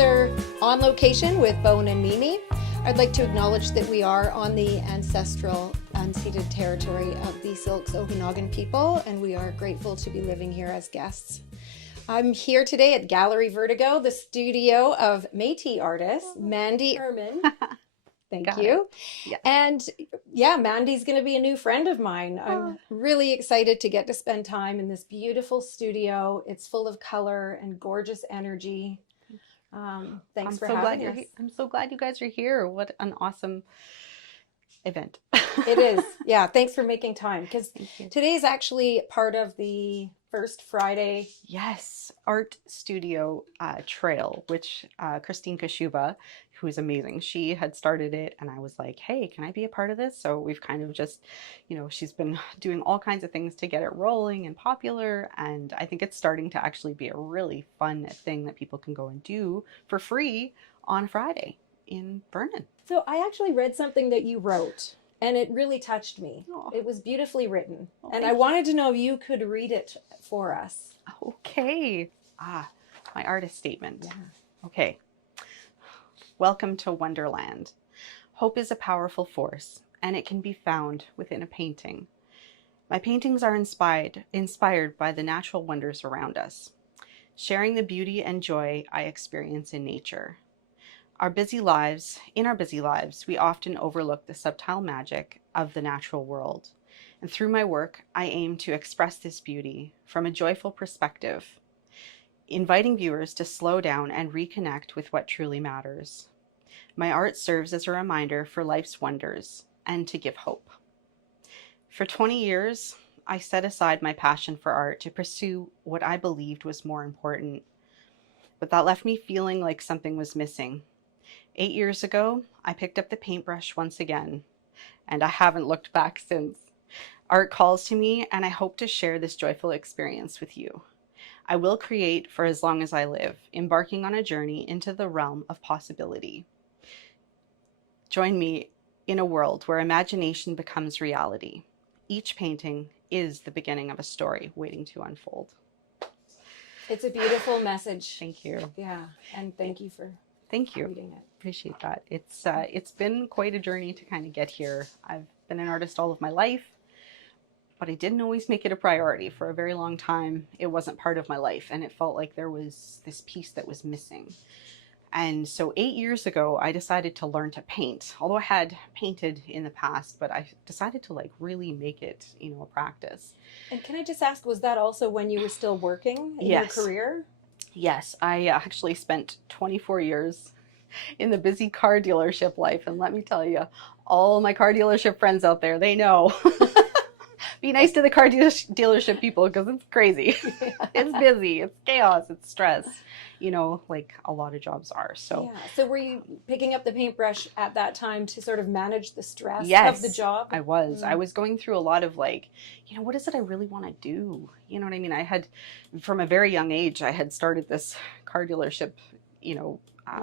another On Location with Bone and Mimi. I'd like to acknowledge that we are on the ancestral unceded territory of the Silks Okanagan people, and we are grateful to be living here as guests. I'm here today at Gallery Vertigo, the studio of Métis artist Mandi Irmen. Thank you. Yeah. And yeah, Mandy's going to be a new friend of mine. I'm really excited to get to spend time in this beautiful studio. It's full of color and gorgeous energy. Thanks for having us. I'm so glad you guys are here. What an awesome event. It is. Yeah. Thanks for making time, because today is actually part of the First Friday. Yes. Art Studio Trail, which Christine Kashuba, who is amazing, she had started it, and I was like, hey, can I be a part of this? So we've kind of just, she's been doing all kinds of things to get it rolling and popular, and I think it's starting to actually be a really fun thing that people can go and do for free on Friday in Vernon. So I actually read something that you wrote, and it really touched me. Oh. It was beautifully written, and I you. wanted to know if you could read it for us. Okay. My artist statement. Yeah. Okay. Welcome to Wonderland. Hope is a powerful force, and it can be found within a painting. My paintings are inspired by the natural wonders around us, sharing the beauty and joy I experience in nature. In our busy lives, we often overlook the subtle magic of the natural world. And through my work, I aim to express this beauty from a joyful perspective, inviting viewers to slow down and reconnect with what truly matters. My art serves as a reminder for life's wonders and to give hope. For 20 years, I set aside my passion for art to pursue what I believed was more important, but that left me feeling like something was missing. 8 years ago, I picked up the paintbrush once again, and I haven't looked back since. Art calls to me, and I hope to share this joyful experience with you. I will create for as long as I live, embarking on a journey into the realm of possibility. Join me in a world where imagination becomes reality. Each painting is the beginning of a story waiting to unfold. It's a beautiful message. Thank you. Yeah, and thank you for reading it. Appreciate that. It's been quite a journey to kind of get here. I've been an artist all of my life, but I didn't always make it a priority. For a very long time, it wasn't part of my life, and it felt like there was this piece that was missing. And so 8 years ago, I decided to learn to paint. Although I had painted in the past, but I decided to really make it, a practice. And can I just ask, was that also when you were still working in your career? Yes, I actually spent 24 years in the busy car dealership life. And let me tell you, all my car dealership friends out there, they know. Be nice to the car dealership people, because it's crazy. Yeah. It's busy, it's chaos, it's stress, like a lot of jobs are. So yeah. So were you picking up the paintbrush at that time to sort of manage the stress of the job? I was. I was going through a lot of what is it I really want to do? You know what I mean? I had, from a very young age, I had started this car dealership,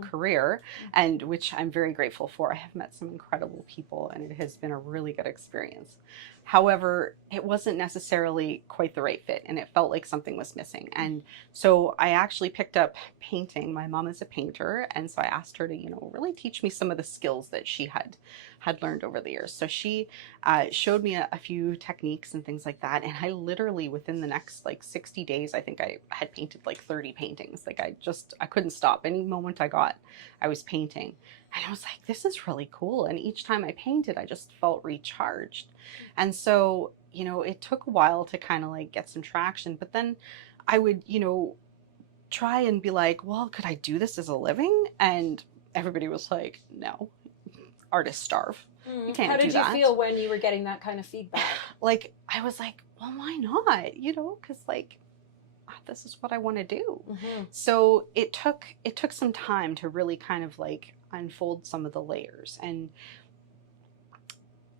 career, and which I'm very grateful for. I have met some incredible people, and it has been a really good experience. However, it wasn't necessarily quite the right fit, and it felt like something was missing. And so I actually picked up painting. My mom is a painter, and so I asked her to, really teach me some of the skills that she had learned over the years. So she showed me a few techniques and things like that, and I literally, within the next 60 days, I think I had painted 30 paintings. I couldn't stop. Any moment I got, I was painting. And I was like, this is really cool. And each time I painted, I just felt recharged. And so, it took a while to kind of get some traction. But then I would, try and be like, well, could I do this as a living? And everybody was like, no, artists starve. You can't How do did that. you feel when you were getting that kind of feedback? I was like, well, why not? Because this is what I want to do. So it took some time to really kind of unfold some of the layers. And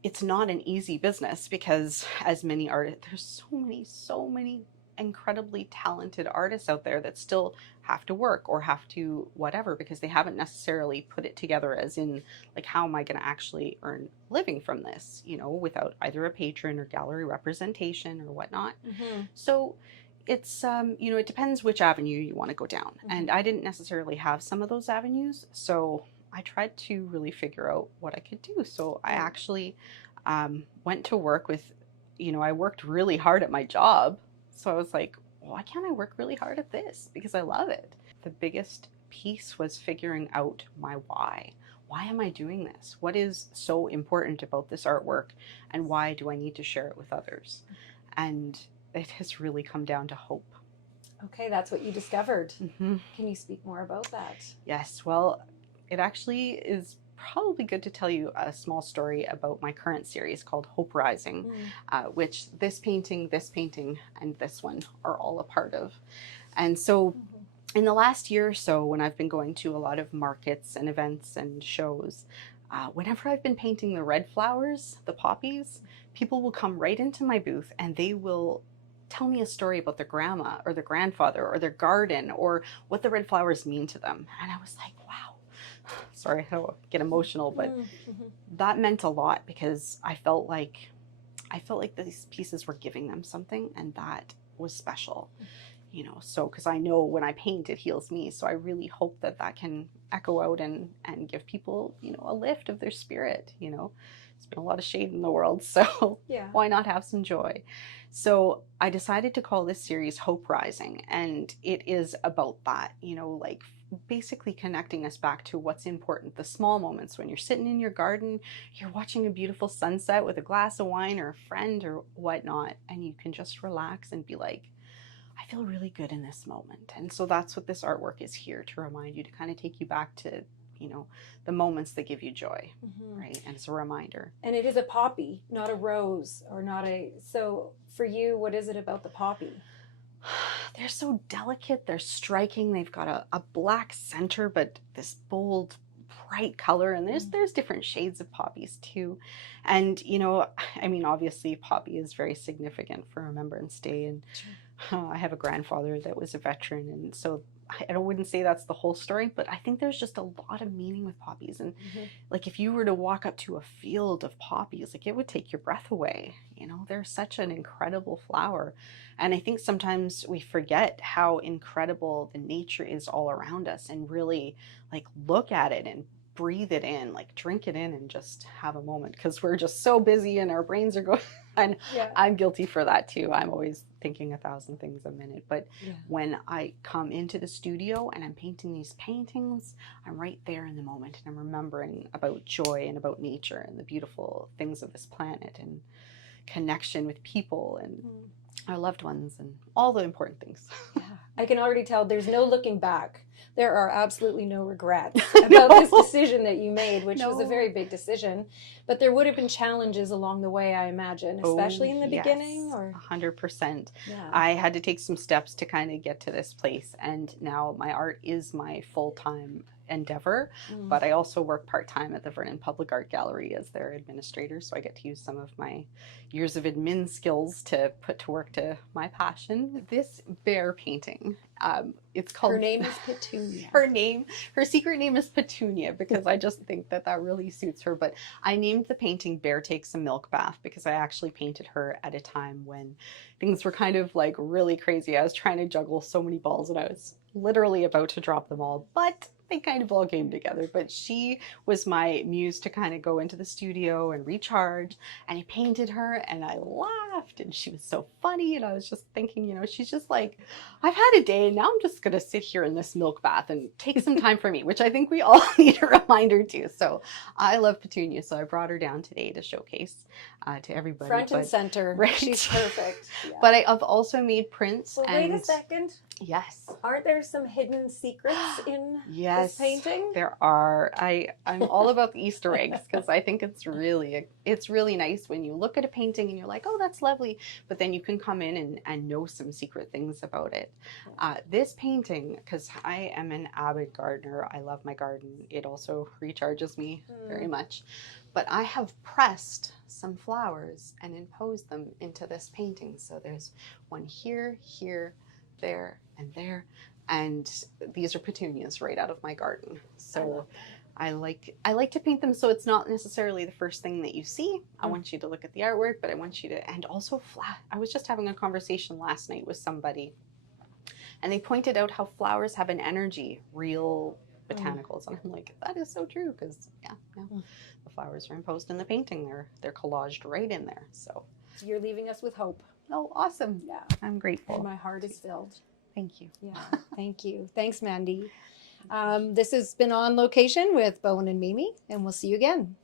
it's not an easy business, because as many artists, there's so many incredibly talented artists out there that still have to work or have to whatever, because they haven't necessarily put it together as in how am I going to actually earn a living from this, without either a patron or gallery representation or whatnot. So it's, you know, it depends which avenue you want to go down. And I didn't necessarily have some of those avenues. So I tried to really figure out what I could do. So I actually went to work with, you know, I worked really hard at my job. So I was like, why can't I work really hard at this? Because I love it. The biggest piece was figuring out my why. Why am I doing this? What is so important about this artwork? And why do I need to share it with others? And it has really come down to hope. Okay, that's what you discovered. Mm-hmm. Can you speak more about that? Yes, well, it actually is probably good to tell you a small story about my current series called Hope Rising, which this painting, and this one are all a part of. And so in the last year or so, when I've been going to a lot of markets and events and shows, whenever I've been painting the red flowers, the poppies, people will come right into my booth and they will tell me a story about their grandma or their grandfather or their garden or what the red flowers mean to them. And I was like, wow. Sorry, I don't get emotional, but that meant a lot because I felt like these pieces were giving them something, and that was special, you know. So because I know when I paint, it heals me. So I really hope that that can echo out and give people, you know, a lift of their spirit. You know, there's been a lot of shade in the world, so why not have some joy? So I decided to call this series Hope Rising, and it is about that, you know, like basically connecting us back to what's important, the small moments when you're sitting in your garden, you're watching a beautiful sunset with a glass of wine or a friend or whatnot, and you can just relax and be like, I feel really good in this moment. And so that's what this artwork is here to remind you, to kind of take you back to, you know, the moments that give you joy, right? And it's a reminder. And it is a poppy, not a rose, or not a, so for you, what is it about the poppy? They're so delicate, they're striking, they've got a black center, but this bold, bright color, and there's different shades of poppies too. And, you know, I mean, obviously poppy is very significant for Remembrance Day, and I have a grandfather that was a veteran, and so I wouldn't say that's the whole story, but I think there's just a lot of meaning with poppies. And like if you were to walk up to a field of poppies, like it would take your breath away. You know, they're such an incredible flower. And I think sometimes we forget how incredible the nature is all around us, and really like look at it and breathe it in, like drink it in and just have a moment, because we're just so busy and our brains are going. And I'm guilty for that too. I'm always thinking 1,000 things a minute. But when I come into the studio and I'm painting these paintings, I'm right there in the moment, and I'm remembering about joy and about nature and the beautiful things of this planet and connection with people and our loved ones and all the important things. I can already tell there's no looking back. There are absolutely no regrets about this decision that you made, which was a very big decision. But there would have been challenges along the way, I imagine, especially in the beginning. Or 100%. I had to take some steps to kind of get to this place. And now my art is my full-time endeavor, but I also work part-time at the Vernon Public Art Gallery as their administrator, so I get to use some of my years of admin skills to put to work to my passion. This bear painting, it's called... Her name is Petunia. Her secret name is Petunia, because I just think that that really suits her. But I named the painting Bear Takes a Milk Bath because I actually painted her at a time when things were kind of like really crazy. I was trying to juggle so many balls and I was literally about to drop them all, but they kind of all came together. But she was my muse to kind of go into the studio and recharge, and I painted her and I laughed and she was so funny, and I was just thinking, you know, she's just like, I've had a day, now I'm just gonna sit here in this milk bath and take some time for me, which I think we all need a reminder to. So I love Petunia, so I brought her down today to showcase to everybody. Front and center. Right. She's perfect. But I've also made prints. Well, wait a second. Yes. Aren't there some hidden secrets in this painting? There are. I'm all about the Easter eggs, because I think it's really nice when you look at a painting and you're like, oh, that's lovely, but then you can come in and know some secret things about it. This painting, because I am an avid gardener, I love my garden. It also recharges me very much. But I have pressed some flowers and imposed them into this painting. So there's one here, here, there, and there. And these are petunias right out of my garden. So I like to paint them so it's not necessarily the first thing that you see. I want you to look at the artwork, but I want you to, and also I was just having a conversation last night with somebody, and they pointed out how flowers have an energy, real botanicals, and I'm like, that is so true, because the flowers are imposed in the painting. They're collaged right in there. So You're leaving us with hope. oh, awesome. Yeah. I'm grateful. And my heart is filled. Thank you. Yeah, thank you. Thanks, Mandi. This has been On Location with Bowen and Mimi, and we'll see you again.